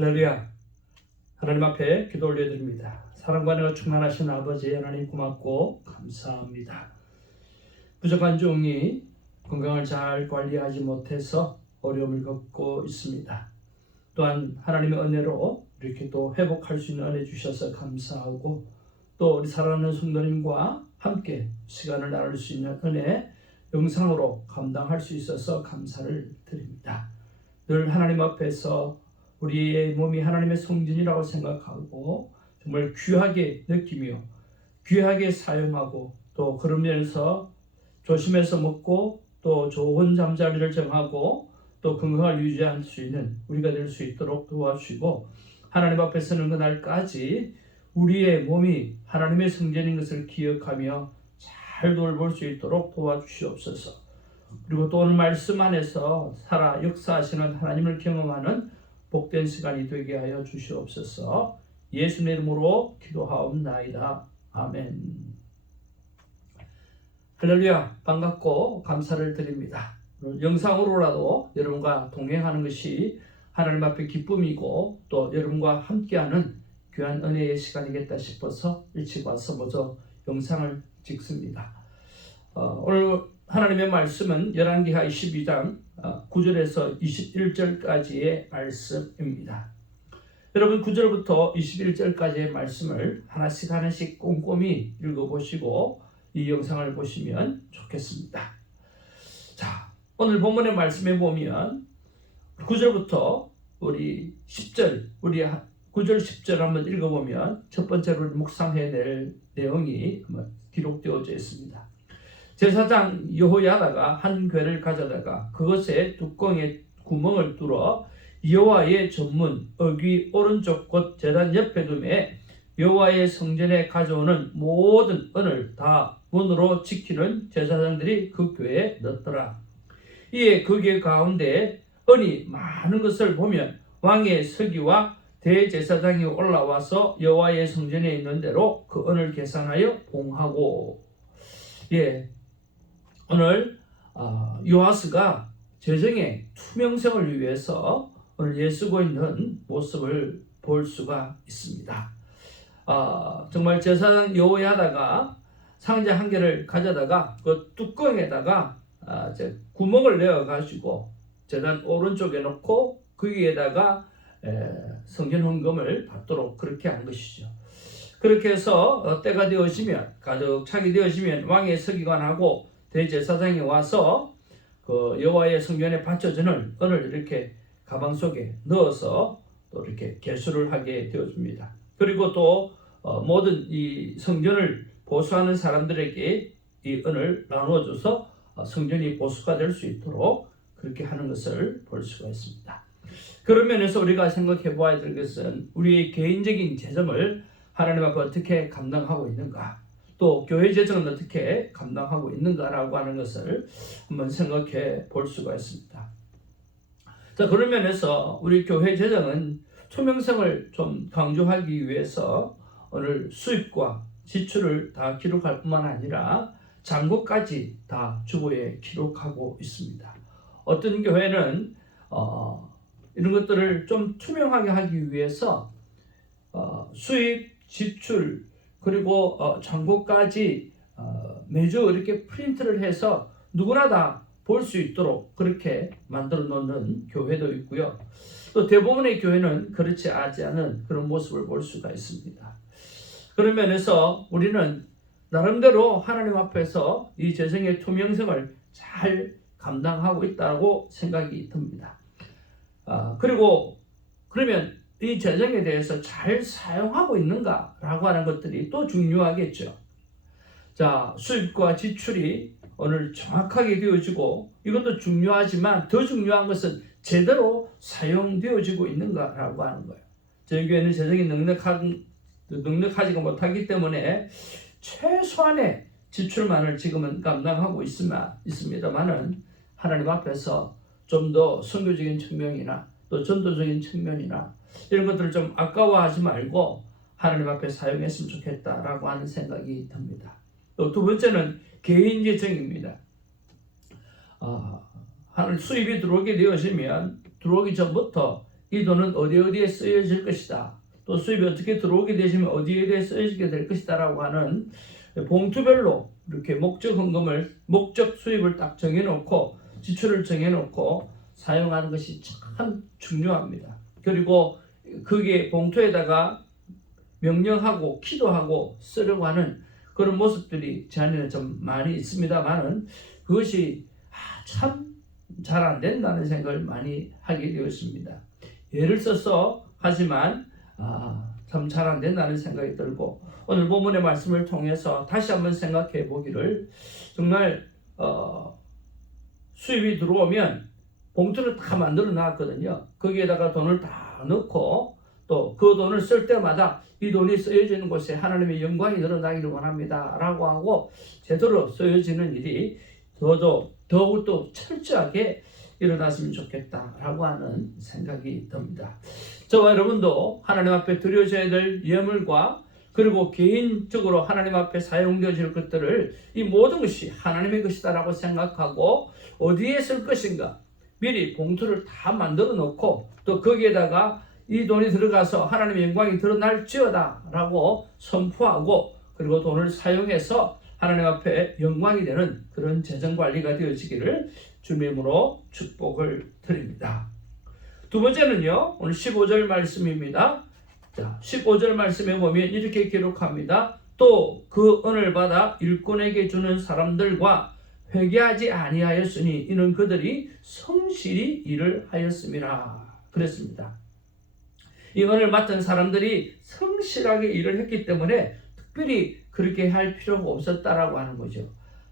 할렐루야. 하나님 앞에 기도 올려드립니다. 사랑과 은혜가 충만하신 아버지 하나님 고맙고 감사합니다. 부족한 종이 건강을 잘 관리하지 못해서 어려움을 겪고 있습니다. 또한 하나님의 은혜로 이렇게 또 회복할 수 있는 은혜 주셔서 감사하고, 또 우리 사랑하는 성도님과 함께 시간을 나눌 수 있는 은혜 영상으로 감당할 수 있어서 감사를 드립니다. 늘 하나님 앞에서 우리의 몸이 하나님의 성전이라고 생각하고 정말 귀하게 느끼며 귀하게 사용하고, 또 그런 면에서 조심해서 먹고 또 좋은 잠자리를 정하고 또 건강을 유지할 수 있는 우리가 될 수 있도록 도와주시고, 하나님 앞에 서는 그날까지 우리의 몸이 하나님의 성전인 것을 기억하며 잘 돌볼 수 있도록 도와주시옵소서. 그리고 또 오늘 말씀 안에서 살아 역사하시는 하나님을 경험하는 복된 시간이 되게 하여 주시옵소서. 예수의 이름으로 기도하옵나이다. 아멘. 할렐루야. 반갑고 감사를 드립니다. 영상으로라도 여러분과 동행하는 것이 하나님 앞에 기쁨이고, 또 여러분과 함께하는 귀한 은혜의 시간이겠다 싶어서 일찍 와서 먼저 영상을 찍습니다. 오늘 하나님의 말씀은 열왕기하 22장 9절에서 21절까지의 말씀입니다. 여러분 9절부터 21절까지의 말씀을 하나씩 꼼꼼히 읽어보시고 이 영상을 보시면 좋겠습니다. 자, 오늘 본문의 말씀에 보면 9절부터 우리 10절, 우리 9절 10절 한번 읽어보면 첫 번째로 묵상해야 될 내용이 기록되어져 있습니다. 제사장 여호야다가 한 궤를 가져다가 그것에 뚜껑에 구멍을 뚫어 여호와의 전문 어귀 오른쪽 곧 제단 옆에 두매 여호와의 성전에 가져오는 모든 은을 다 문으로 지키는 제사장들이 그 궤에 넣더라. 이에 그 궤 가운데 은이 많은 것을 보면 왕의 서기와 대제사장이 올라와서 여호와의 성전에 있는 대로 그 은을 계산하여 봉하고. 오늘 요아스가 재정의 투명성을 위해서 오늘 예쓰고 있는 모습을 볼 수가 있습니다. 정말 제사장 여호야다가 상자 한 개를 가져다가 그 뚜껑에다가 구멍을 내어 가지고 제단 오른쪽에 놓고 거기에다가 성전 헌금을 받도록 그렇게 한 것이죠. 그렇게 해서 때가 되어지면, 가득 차게 되어지면 왕의 서기관하고 대제사장이 와서 그 여호와의 성전에 바쳐지는 은을 이렇게 가방 속에 넣어서 또 이렇게 계수를 하게 되어집니다. 그리고 또 모든 이 성전을 보수하는 사람들에게 이 은을 나누어줘서 성전이 보수가 될 수 있도록 그렇게 하는 것을 볼 수가 있습니다. 그런 면에서 우리가 생각해 보아야 될 것은 우리의 개인적인 재정을 하나님 앞에 어떻게 감당하고 있는가, 또 교회 재정은 어떻게 감당하고 있는가라고 하는 것을 한번 생각해 볼 수가 있습니다. 자, 그런 면에서 우리 교회 재정은 투명성을 좀 강조하기 위해서 오늘 수입과 지출을 다 기록할 뿐만 아니라 잔고까지 다 주보에 기록하고 있습니다. 어떤 교회는 이런 것들을 좀 투명하게 하기 위해서 수입, 지출, 그리고 잔고까지 매주 이렇게 프린트를 해서 누구나 다 볼 수 있도록 그렇게 만들어 놓는 교회도 있고요. 또 대부분의 교회는 그렇지 않은 그런 모습을 볼 수가 있습니다. 그런 면에서 우리는 나름대로 하나님 앞에서 이 재정의 투명성을 잘 감당하고 있다고 생각이 듭니다. 그리고 그러면 이 재정에 대해서 잘 사용하고 있는가라고 하는 것들이 또 중요하겠죠. 자, 수입과 지출이 오늘 정확하게 되어지고, 이것도 중요하지만 더 중요한 것은 제대로 사용되어지고 있는가라고 하는 거예요. 저희 교회는 재정이 넉넉하지가 못하기 때문에 최소한의 지출만을 지금은 감당하고 있습니다만은 하나님 앞에서 좀 더 선교적인 측면이나 또 전도적인 측면이나 이런 것들을 좀 아까워하지 말고 하나님 앞에 사용했으면 좋겠다라고 하는 생각이 듭니다. 또 두 번째는 개인 재정입니다. 수입이 들어오게 되어지면 들어오기 전부터 이 돈은 어디에 쓰여질 것이다. 또 수입이 어떻게 들어오게 되시면 어디에 쓰여지게 될 것이다 라고 하는 봉투별로 이렇게 목적 수입을 딱 정해놓고 지출을 정해놓고 사용하는 것이 참 중요합니다. 그리고 그게 봉투에다가 명령하고 기도하고 쓰려고 하는 그런 모습들이 제 안에는 좀 많이 있습니다만은 그것이 참 잘 안 된다는 생각을 많이 하게 되었습니다. 예를 써서 하지만 참 잘 안 된다는 생각이 들고 오늘 본문의 말씀을 통해서 다시 한번 생각해 보기를 정말 수입이 들어오면 봉투를 다 만들어 놨거든요. 거기에다가 돈을 다 넣고 또 그 돈을 쓸 때마다 이 돈이 쓰여지는 곳에 하나님의 영광이 드러나기를 원합니다 라고 하고 제대로 쓰여지는 일이 더욱더 철저하게 일어났으면 좋겠다라고 하는 생각이 듭니다. 저와 여러분도 하나님 앞에 드려져야 될 예물과 그리고 개인적으로 하나님 앞에 사용되어질 것들을 이 모든 것이 하나님의 것이다라고 생각하고 어디에 쓸 것인가 미리 봉투를 다 만들어 놓고 또 거기에다가 이 돈이 들어가서 하나님의 영광이 드러날지어다 라고 선포하고 그리고 돈을 사용해서 하나님 앞에 영광이 되는 그런 재정관리가 되어지기를 주님의 이름으로 축복을 드립니다. 두 번째는요, 오늘 15절 말씀입니다. 자, 15절 말씀에 보면 이렇게 기록합니다. 또 그 은을 받아 일꾼에게 주는 사람들과 회개하지 아니하였으니 이는 그들이 성실히 일을 하였음이라 그랬습니다. 이 은을 맡은 사람들이 성실하게 일을 했기 때문에 특별히 그렇게 할 필요가 없었다라고 하는 거죠.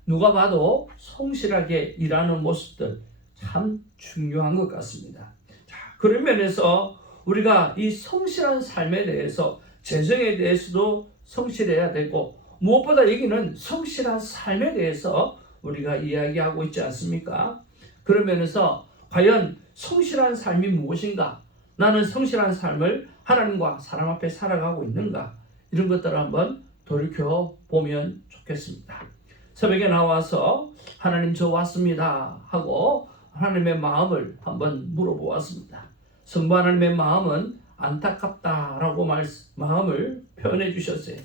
누가 봐도 성실하게 일하는 모습들 참 중요한 것 같습니다. 자, 그런 면에서 우리가 이 성실한 삶에 대해서 재정에 대해서도 성실해야 되고 무엇보다 여기는 성실한 삶에 대해서 우리가 이야기하고 있지 않습니까? 그런 면에서 과연 성실한 삶이 무엇인가? 나는 성실한 삶을 하나님과 사람 앞에 살아가고 있는가? 이런 것들을 한번 돌이켜보면 좋겠습니다. 새벽에 나와서 하나님 저 왔습니다 하고 하나님의 마음을 한번 물어보았습니다. 성부 하나님의 마음은 안타깝다라고 마음을 표현해 주셨어요.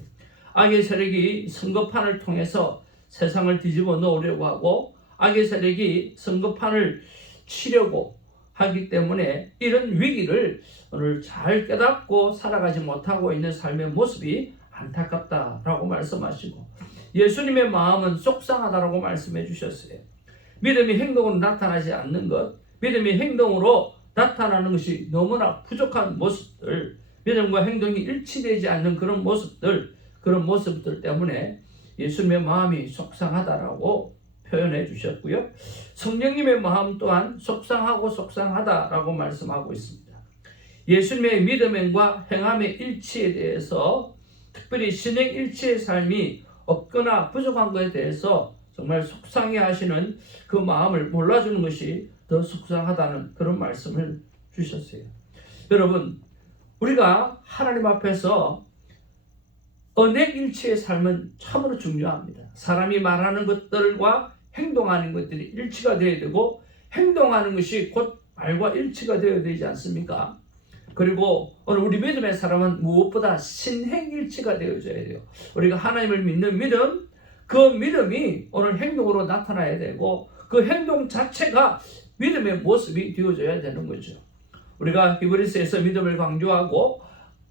악의 세력이 선거판을 통해서 세상을 뒤집어 놓으려고 하고 악의 세력이 선거판을 치려고 하기 때문에 이런 위기를 오늘 잘 깨닫고 살아가지 못하고 있는 삶의 모습이 안타깝다라고 말씀하시고 예수님의 마음은 속상하다라고 말씀해 주셨어요. 믿음이 행동으로 나타나지 않는 것, 믿음이 행동으로 나타나는 것이 너무나 부족한 모습들, 믿음과 행동이 일치되지 않는 그런 모습들 때문에 예수님의 마음이 속상하다라고 표현해 주셨고요. 성령님의 마음 또한 속상하다라고 말씀하고 있습니다. 예수님의 믿음과 행함의 일치에 대해서 특별히 신행 일치의 삶이 없거나 부족한 것에 대해서 정말 속상해 하시는 그 마음을 몰라주는 것이 더 속상하다는 그런 말씀을 주셨어요. 여러분, 우리가 하나님 앞에서 언행일치의 삶은 참으로 중요합니다. 사람이 말하는 것들과 행동하는 것들이 일치가 되어야 되고 행동하는 것이 곧 말과 일치가 되어야 되지 않습니까? 그리고 오늘 우리 믿음의 사람은 무엇보다 신행일치가 되어져야 돼요. 우리가 하나님을 믿는 믿음, 그 믿음이 오늘 행동으로 나타나야 되고 그 행동 자체가 믿음의 모습이 되어져야 되는 거죠. 우리가 히브리서에서 믿음을 강조하고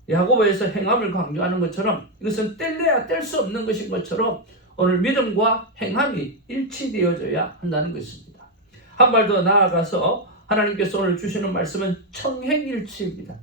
야고보에서 행함을 강조하는 것처럼 이것은 뗄래야 뗄 수 없는 것인 것처럼 오늘 믿음과 행함이 일치되어져야 한다는 것입니다. 한 발 더 나아가서 하나님께서 오늘 주시는 말씀은 청행일치입니다.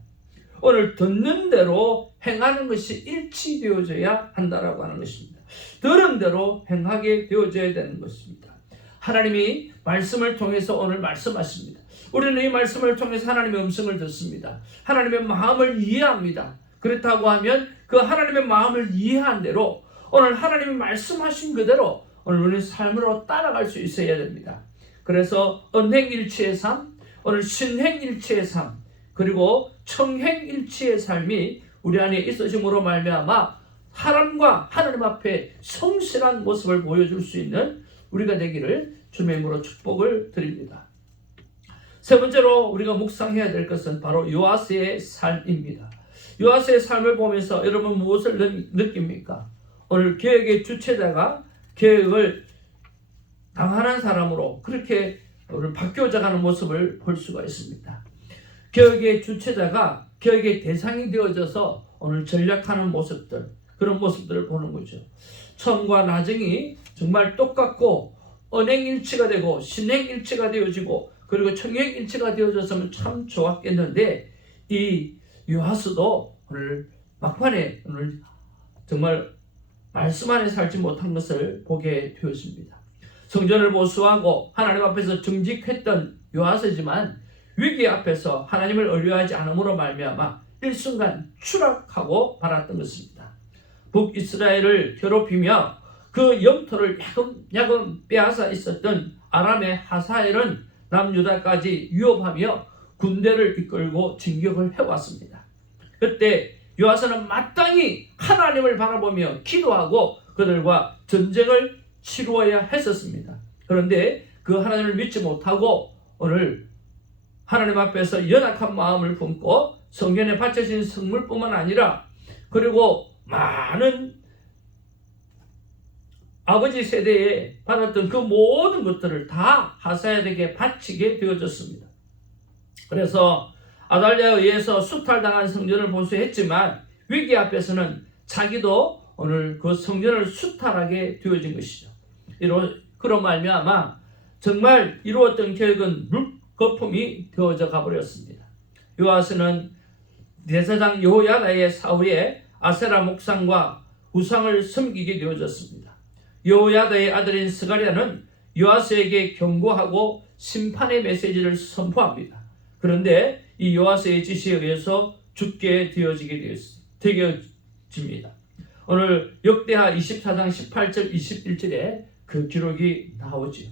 오늘 듣는 대로 행하는 것이 일치되어져야 한다라고 하는 것입니다. 들은 대로 행하게 되어져야 되는 것입니다. 하나님이 말씀을 통해서 오늘 말씀하십니다. 우리는 이 말씀을 통해서 하나님의 음성을 듣습니다. 하나님의 마음을 이해합니다. 그렇다고 하면 그 하나님의 마음을 이해한 대로 오늘 하나님이 말씀하신 그대로 오늘 우리는 삶으로 따라갈 수 있어야 됩니다. 그래서 언행일치의 삶, 오늘 신행일치의 삶, 그리고 청행일치의 삶이 우리 안에 있어짐으로 말미암아 하나님과 하나님 앞에 성실한 모습을 보여줄 수 있는 우리가 되기를 주님의 이름으로 축복을 드립니다. 세 번째로 우리가 묵상해야 될 것은 바로 요아스의 삶입니다. 요아스의 삶을 보면서 여러분 무엇을 느낍니까? 오늘 계획의 주체자가 계획을 당하는 사람으로 그렇게 오늘 바뀌어져 가는 모습을 볼 수가 있습니다. 계획의 주체자가 계획의 대상이 되어져서 오늘 전략하는 모습들, 그런 모습들을 보는 거죠. 처음과 나중이 정말 똑같고 언행일치가 되고 신행일치가 되어지고 그리고 청행일치가 되어졌으면 참 좋았겠는데 이 요아스도 오늘 막판에 오늘 정말 말씀 안에 살지 못한 것을 보게 되었습니다. 성전을 보수하고 하나님 앞에서 정직했던 요아스지만 위기 앞에서 하나님을 의뢰하지 않음으로 말미암아 일순간 추락하고 말았던 것입니다. 북이스라엘을 괴롭히며 그 영토를 야금 빼앗아 있었던 아람의 하사엘은 남유다까지 위협하며 군대를 이끌고 진격을 해왔습니다. 그때 요아스는 마땅히 하나님을 바라보며 기도하고 그들과 전쟁을 치루어야 했었습니다. 그런데 그 하나님을 믿지 못하고 오늘 하나님 앞에서 연약한 마음을 품고 성전에 바쳐진 성물뿐만 아니라 그리고 많은 아버지 세대에 받았던 그 모든 것들을 다 하사엘에게 바치게 되어졌습니다. 그래서 아달랴에 의해서 수탈당한 성전을 보수했지만 위기 앞에서는 자기도 오늘 그 성전을 수탈하게 되어진 것이죠. 그런 말미암아 정말 이루었던 계획은 물거품이 되어져 가버렸습니다. 요아스는 대제사장 여호야다의 사후에 아세라 목상과 우상을 섬기게 되어졌습니다. 여호야다의 아들인 스가랴는 요아스에게 경고하고 심판의 메시지를 선포합니다. 그런데 이 요아스의 지시에 의해서 죽게 되어집니다. 오늘 역대하 24장 18절 21절에 그 기록이 나오죠.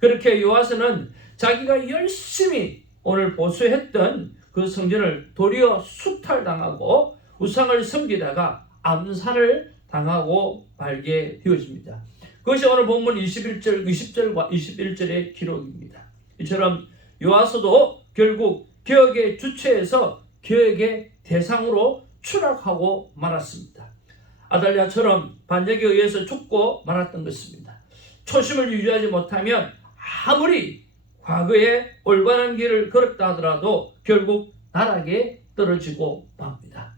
그렇게 요아스는 자기가 열심히 오늘 보수했던 그 성전을 도리어 수탈당하고 우상을 섬기다가 암살을 당하고 말게 되어집니다. 그것이 오늘 본문 21절, 20절과 21절의 기록입니다. 이처럼 요아스도 결국 계획의 주체에서 계획의 대상으로 추락하고 말았습니다. 아달랴처럼 반역에 의해서 죽고 말았던 것입니다. 초심을 유지하지 못하면 아무리 과거에 올바른 길을 걸었다 하더라도 결국 나락에 떨어지고 맙니다.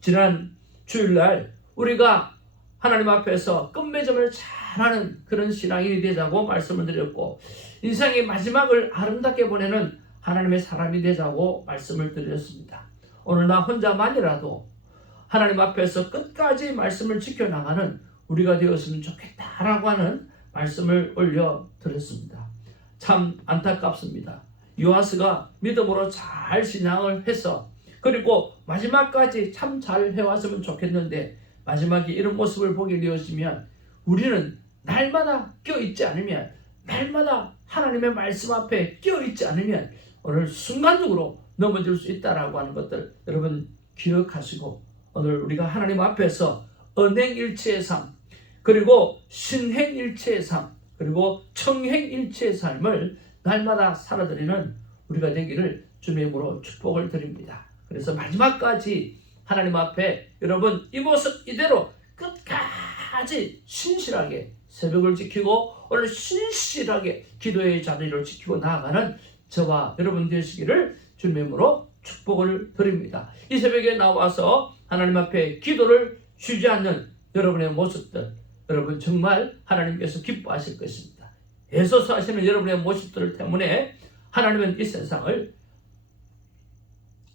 지난 주일날 우리가 하나님 앞에서 끝맺음을 잘하는 그런 신앙인이 되자고 말씀을 드렸고 인생의 마지막을 아름답게 보내는 하나님의 사람이 되자고 말씀을 드렸습니다. 오늘 나 혼자만이라도 하나님 앞에서 끝까지 말씀을 지켜나가는 우리가 되었으면 좋겠다라고 하는 말씀을 올려드렸습니다. 참 안타깝습니다. 요아스가 믿음으로 잘 신앙을 해서 그리고 마지막까지 참 잘 해왔으면 좋겠는데 마지막에 이런 모습을 보게 되었으면 우리는 날마다 껴있지 않으면 날마다 하나님의 말씀 앞에 껴있지 않으면 오늘 순간적으로 넘어질 수 있다라고 하는 것들 여러분 기억하시고 오늘 우리가 하나님 앞에서 언행일치의 삶 그리고 신행일치의 삶 그리고 청행일치의 삶을 날마다 살아드리는 우리가 되기를 주님의 이름으로 축복을 드립니다. 그래서 마지막까지 하나님 앞에 여러분 이 모습 이대로 끝까지 신실하게 새벽을 지키고 오늘 신실하게 기도의 자리를 지키고 나아가는 저와 여러분 되시기를 주님의 이름으로 축복을 드립니다. 이 새벽에 나와서 하나님 앞에 기도를 쉬지 않는 여러분의 모습들 여러분 정말 하나님께서 기뻐하실 것입니다. 애써서 하시는 여러분의 모습들 때문에 하나님은 이 세상을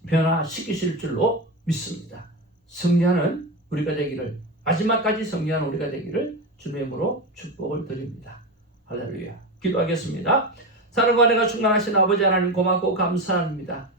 변화시키실 줄로 믿습니다. 승리하는 우리가 되기를 마지막까지 승리하는 우리가 되기를 주님의 이름으로 축복을 드립니다. 할렐루야. 기도하겠습니다. 사랑과 은혜가 충만하신 아버지 하나님 고맙고 감사합니다.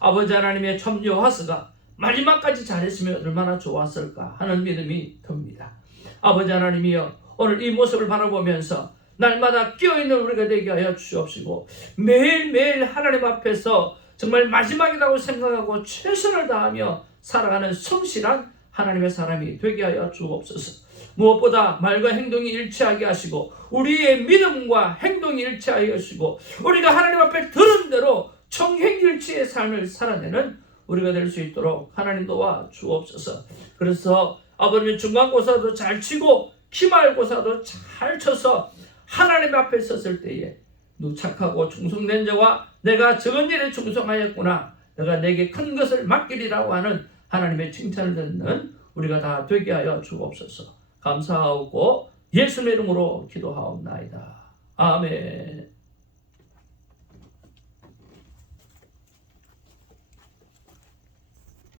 아버지 하나님의 참 요아스가 마지막까지 잘했으면 얼마나 좋았을까 하는 믿음이 듭니다. 아버지 하나님이여 오늘 이 모습을 바라보면서 날마다 끼어있는 우리가 되게 하여 주옵시고 매일매일 하나님 앞에서 정말 마지막이라고 생각하고 최선을 다하며 살아가는 성실한 하나님의 사람이 되게 하여 주옵소서. 무엇보다 말과 행동이 일치하게 하시고 우리의 믿음과 행동이 일치하게 하시고 우리가 하나님 앞에 들은 대로 청행일치의 삶을 살아내는 우리가 될 수 있도록 하나님 도와 주옵소서. 그래서 아버님 중간고사도 잘 치고 기말고사도 잘 쳐서 하나님 앞에 섰을 때에 누착하고 충성된 자와 내가 적은 일에 충성하였구나, 내가 내게 큰 것을 맡기리라고 하는 하나님의 칭찬을 듣는 우리가 다 되게 하여 주옵소서. 감사하고 예수님의 이름으로 기도하옵나이다. 아멘.